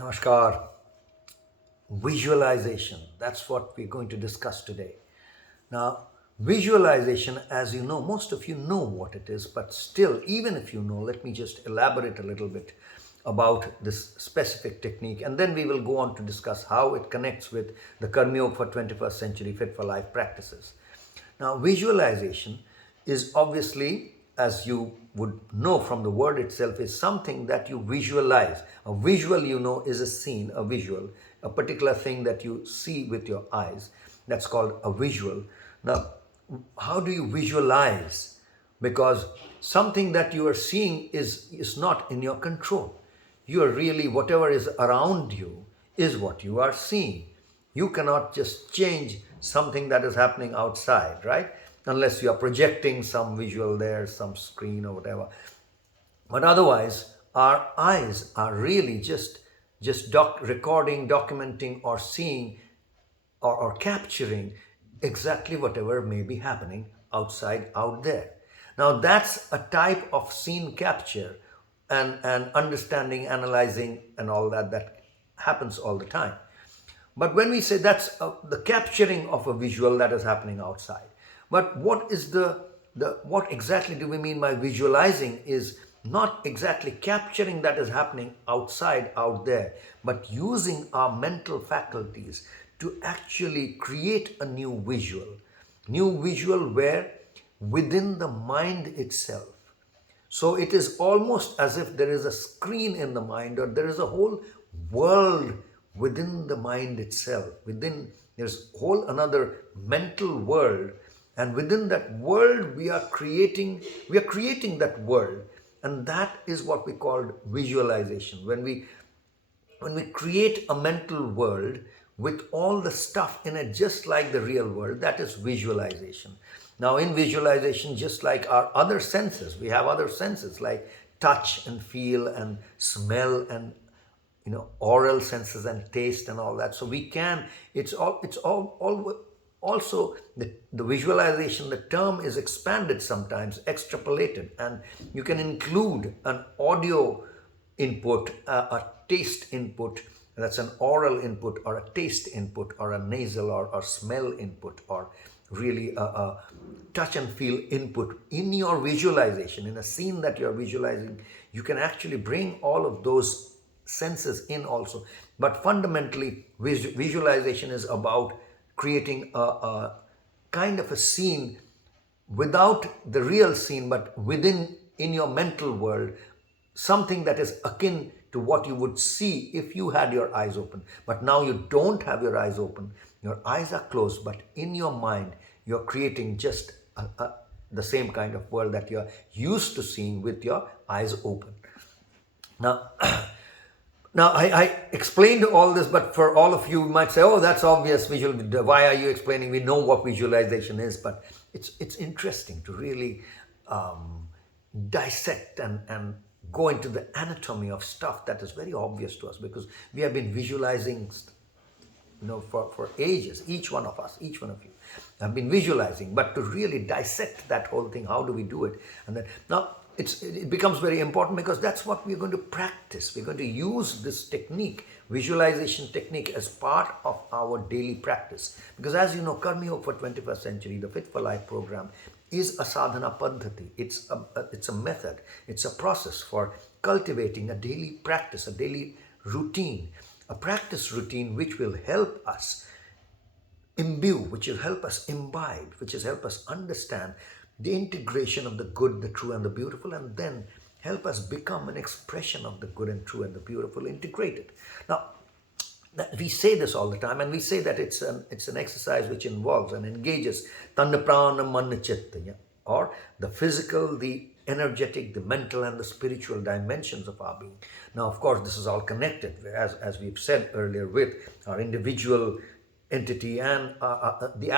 Namaskar. Visualization. That's what we're going to discuss today. Now, visualization, as you know, most of you know what it is, but still, even if you know, let me just elaborate a little bit about this specific technique, and then we will go on to discuss how it connects with the Karma Yoga for 21st century Fit for Life practices. Now, visualization is obviously, as you would know from the word itself, is something that you visualize. A visual, you know, is a scene, a visual, a particular thing that you see with your eyes. That's called a visual. Now, how do you visualize? Because something that you are seeing is not in your control. You are really, whatever is around you is what you are seeing. You cannot just change something that is happening outside, right? Unless you are projecting some visual there, some screen or whatever. But otherwise, our eyes are really just recording, documenting, or seeing or capturing exactly whatever may be happening outside, out there. Now, that's a type of scene capture and understanding, analyzing, and all that happens all the time. But when we say that's the capturing of a visual that is happening outside, but what is what exactly do we mean by visualizing is not exactly capturing that is happening outside, out there, but using our mental faculties to actually create a new visual where within the mind itself. So it is almost as if there is a screen in the mind, or there is a whole world within the mind itself. Within, there's whole another mental world, and within that world we are creating that world, and that is what we call visualization. When we create a mental world with all the stuff in it, just like the real world, that is visualization. Now, in visualization, just like our other senses, we have other senses like touch and feel and smell and oral senses and taste and all that. So we can, it's all also the visualization, the term is expanded, sometimes extrapolated, and you can include an audio input, a taste input, that's an oral input, or a taste input, or a nasal or smell input, or really a touch and feel input in your visualization. In a scene that you're visualizing, you can actually bring all of those senses in also. But fundamentally, visualization is about creating a kind of a scene without the real scene, but within, in your mental world, something that is akin to what you would see if you had your eyes open. But now you don't have your eyes open. Your eyes are closed, but in your mind, you're creating just the same kind of world that you're used to seeing with your eyes open. Now, now I explained all this, but for all of you might say, oh, that's obvious. Visual. Why are you explaining? We know what visualization is, but it's interesting to really dissect and go into the anatomy of stuff that is very obvious to us, because we have been visualizing for ages. Each one of us, each one of you have been visualizing, but to really dissect that whole thing, how do we do it? And then now it becomes very important, because that's what we're going to practice. We're going to use this technique, visualization technique, as part of our daily practice. Because as you know, Karma Yoga for 21st century, the Fit for Life program, is a sadhana paddhati. It's a method, it's a process for cultivating a daily practice, a daily routine, a practice routine which will help us imbue, which will help us imbibe, which will help us understand the integration of the good, the true, and the beautiful, and then help us become an expression of the good and true and the beautiful integrated. Now, we say this all the time, and we say that it's an exercise which involves and engages tanda prana mana chitta, or the physical, the energetic, the mental, and the spiritual dimensions of our being. Now, of course, this is all connected, as we've said earlier, with our individual entity and the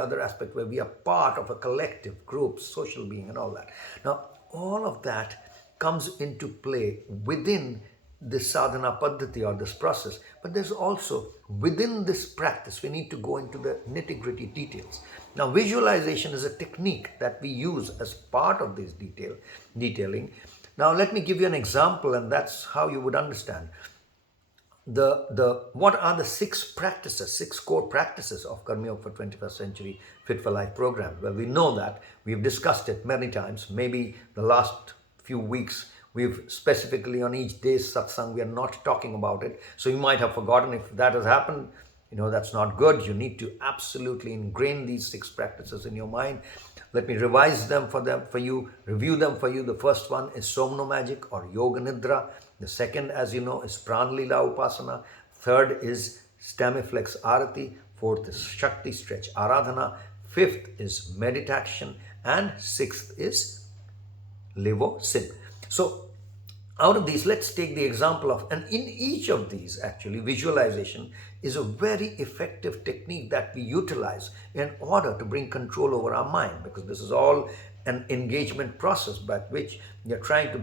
other aspect where we are part of a collective group, social being, and all that. Now, all of that comes into play within this sadhana paddhati, or this process. But there's also, within this practice, we need to go into the nitty-gritty details. Now, visualization is a technique that we use as part of this detailing. Now, let me give you an example, and that's how you would understand. the what are the six core practices of Karma Yoga for 21st Century Fit for Life program? Well, we know that we've discussed it many times. Maybe the last few weeks we've specifically on each day's satsang we are not talking about it. So you might have forgotten. If that has happened, that's not good. You need to absolutely ingrain these six practices in your mind. Let me revise them for you, review them for you. The first one is Somno Magic or Yoga Nidra. The second, as you know, is PraanLeela Upaasona. Third is Stamiflex Arati. Fourth is Shakti Stretch Aradhana. Fifth is Meditation. And sixth is Levo Sin. So out of these, let's take the example of, and in each of these actually, visualization is a very effective technique that we utilize in order to bring control over our mind, because this is all an engagement process by which we are trying to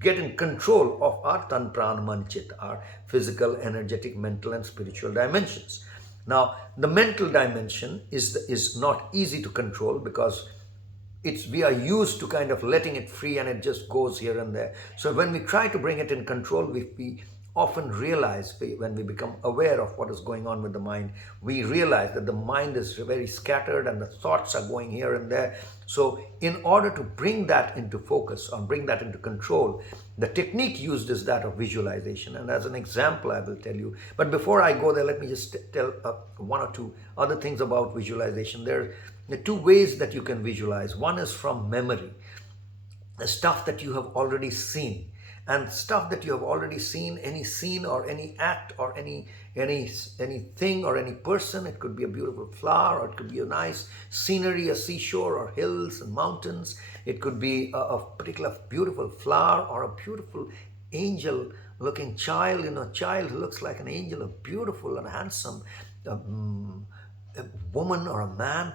get in control of our tan, pran, man, chit, our physical, energetic, mental and spiritual dimensions. Now, the mental dimension is not easy to control because we are used to kind of letting it free and it just goes here and there. So when we try to bring it in control, we often realize, when we become aware of what is going on with the mind, we realize that the mind is very scattered and the thoughts are going here and there. So in order to bring that into focus or bring that into control, the technique used is that of visualization. And as an example, I will tell you. But before I go there, let me just tell one or two other things about visualization. There are two ways that you can visualize. One is from memory, the stuff that you have already seen. And stuff that you have already seen, any scene or any act or anything or any person. It could be a beautiful flower, or it could be a nice scenery, a seashore or hills and mountains. It could be a particular beautiful flower or a beautiful angel looking child, a child who looks like an angel, a beautiful and handsome a woman or a man.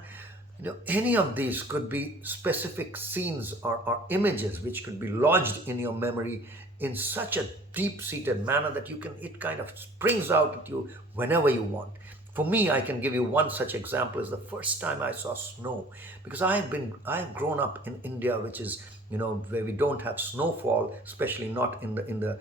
Any of these could be specific scenes or images which could be lodged in your memory in such a deep-seated manner that it kind of springs out at you whenever you want. For me, I can give you one such example. Is the first time I saw snow, because I have grown up in India, which is where we don't have snowfall, especially not in the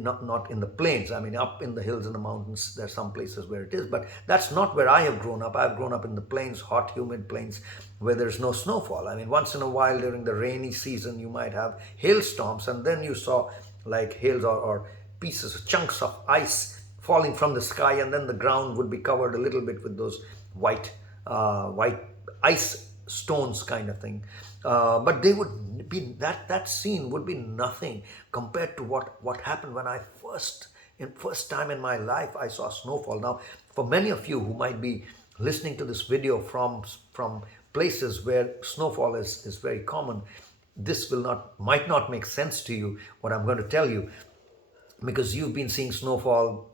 not in the plains. I mean, up in the hills and the mountains, there's some places where it is, but that's not where I have grown up. I've grown up in the plains, hot, humid plains, where there's no snowfall. I mean, once in a while during the rainy season, you might have hailstorms, and then you saw like hails or pieces, chunks of ice falling from the sky, and then the ground would be covered a little bit with those white ice stones kind of thing. But they would be that scene would be nothing compared to what happened when I first time in my life I saw snowfall. Now, for many of you who might be listening to this video from places where snowfall is very common, this might not make sense to you, what I'm going to tell you, because you've been seeing snowfall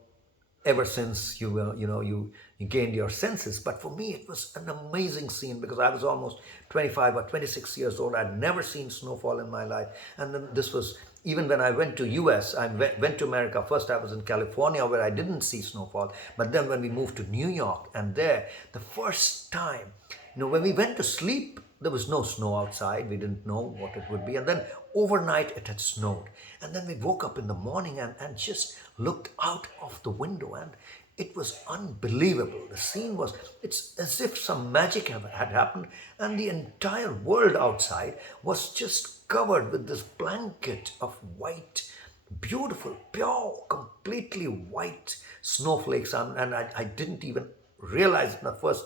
ever since you gained your senses. But for me, it was an amazing scene, because I was almost 25 or 26 years old. I'd never seen snowfall in my life. And then this was, even when I went to US, I went to America. First I was in California, where I didn't see snowfall. But then when we moved to New York, and there, the first time, when we went to sleep, there was no snow outside. We didn't know what it would be. And then overnight it had snowed. And then we woke up in the morning and just looked out of the window, and it was unbelievable. The scene it's as if some magic had happened, and the entire world outside was just covered with this blanket of white, beautiful, pure, completely white snowflakes. And I didn't even realize in the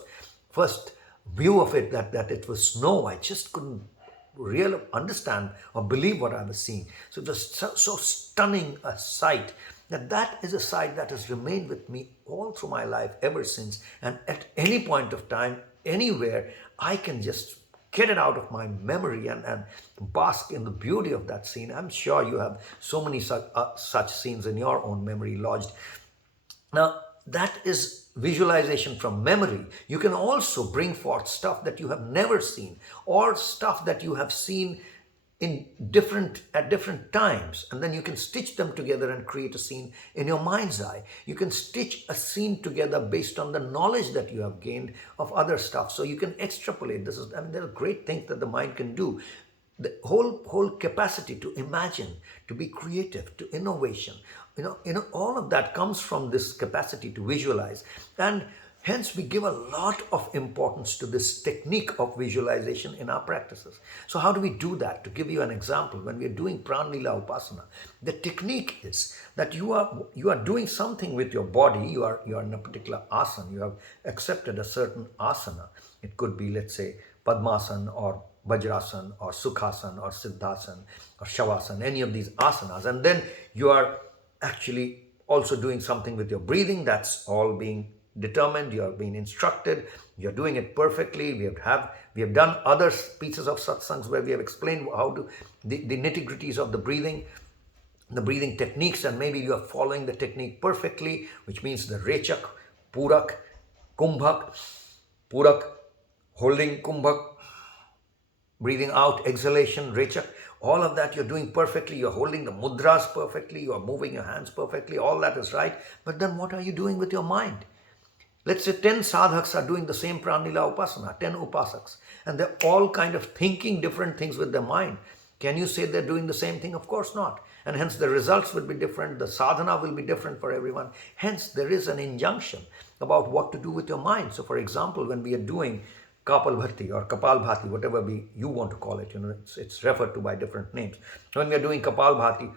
first view of it that it was snow. I just couldn't really understand or believe what I was seeing. So it was so stunning a sight that is a sight that has remained with me all through my life ever since. And at any point of time, anywhere, I can just get it out of my memory and bask in the beauty of that scene. I'm sure you have so many such scenes in your own memory lodged. Now, that is visualization from memory. You can also bring forth stuff that you have never seen, or stuff that you have seen at different times, and then you can stitch them together and create a scene in your mind's eye. You can stitch a scene together based on the knowledge that you have gained of other stuff. So you can extrapolate. There are great things that the mind can do. The whole capacity to imagine, to be creative, to innovation, all of that comes from this capacity to visualize. And hence we give a lot of importance to this technique of visualization in our practices. So how do we do that? To give you an example, when we are doing PraanLeela Upaasona, the technique is that you are doing something with your body. You are in a particular asana. You have accepted a certain asana. It could be, let's say, Padmasana or Vajrasan or Sukhasan or Siddhasan or Shavasana, any of these asanas. And then you are actually also doing something with your breathing. That's all being determined. You are being instructed. You're doing it perfectly. We have done other pieces of satsangs where we have explained how to the nitty-gritties of the breathing techniques, and maybe you are following the technique perfectly, which means the Rechak, Purak, Kumbhak, Purak, holding Kumbhak, breathing out, exhalation, Rechak, all of that you're doing perfectly. You're holding the mudras perfectly. You're moving your hands perfectly. All that is right. But then what are you doing with your mind? Let's say 10 sadhaks are doing the same PraanLeela Upasana, 10 upasaks, and they're all kind of thinking different things with their mind. Can you say they're doing the same thing? Of course not. And hence the results will be different. The sadhana will be different for everyone. Hence there is an injunction about what to do with your mind. So for example, when we are doing Kapalbhati or Kapalbhati, whatever you want to call it, it's referred to by different names. When we are doing Kapalbhati,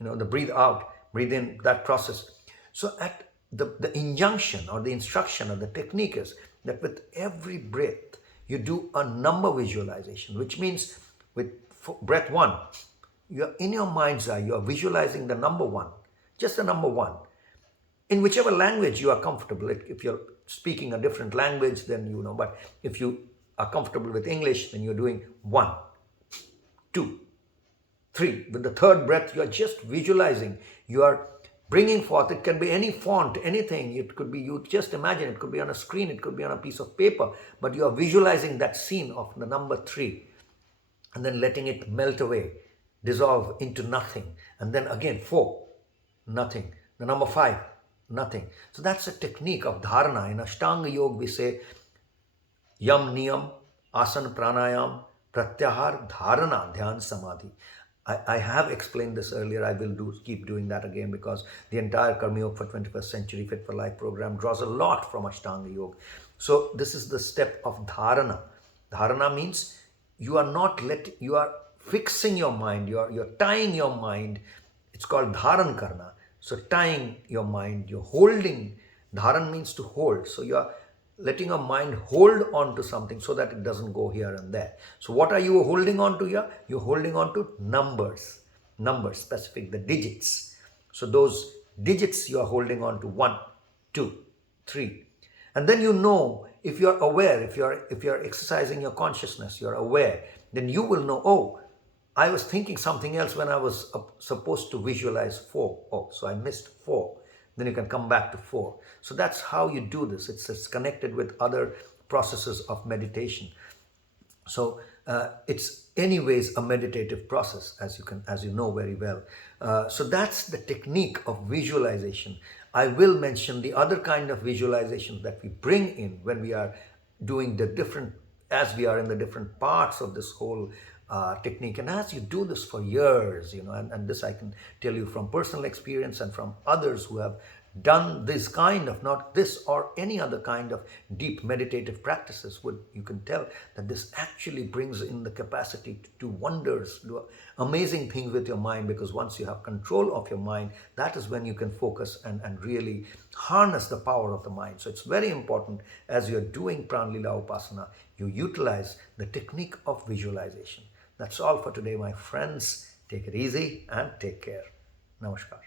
the breathe out, breathe in, that process. So at the injunction or the instruction or the technique is that with every breath, you do a number visualization, which means with breath 1, you're in your mind's eye, you're visualizing the number 1, just the number 1. In whichever language you are comfortable, if you're speaking a different language, then but if you are comfortable with English, then you're doing 1, 2, 3. With the third breath, you are just visualizing. You are bringing forth. It can be any font, anything. It could be, you just imagine, it could be on a screen, it could be on a piece of paper, but you are visualizing that scene of the number 3 and then letting it melt away, dissolve into nothing. And then again, 4, nothing. The number 5, nothing. So that's a technique of dharana. In Ashtanga Yoga, we say yam, niyam, asan, pranayam, pratyahar, dharana, dhyan, samadhi. I have explained this earlier. I will keep doing that again, because the entire Karma Yoga for 21st Century Fit for Life program draws a lot from Ashtanga Yoga. So this is the step of dharana. Dharana means you are fixing your mind, you're tying your mind. It's called dharan karna. So tying your mind, you're holding. Dharan means to hold. So you're letting your mind hold on to something so that it doesn't go here and there. So what are you holding on to here? You're holding on to numbers, specific, the digits. So those digits you are holding on to, 1, 2, 3. And then if you're aware, if you're exercising your consciousness, you're aware, then you will know, oh, I was thinking something else when I was supposed to visualize 4. Oh, so I missed 4. Then you can come back to 4. So that's how you do this. It's connected with other processes of meditation. So it's anyways a meditative process, as you know very well. So that's the technique of visualization. I will mention the other kind of visualizations that we bring in when we are doing as we are in the different parts of this whole technique. And as you do this for years, and this I can tell you from personal experience and from others who have done this kind of, not this or any other kind of deep meditative practices, you can tell that this actually brings in the capacity to do wonders, do amazing things with your mind, because once you have control of your mind, that is when you can focus and really harness the power of the mind. So it's very important, as you're doing PraanLeela Upasana, you utilize the technique of visualization. That's all for today, my friends. Take it easy and take care. Namaskar.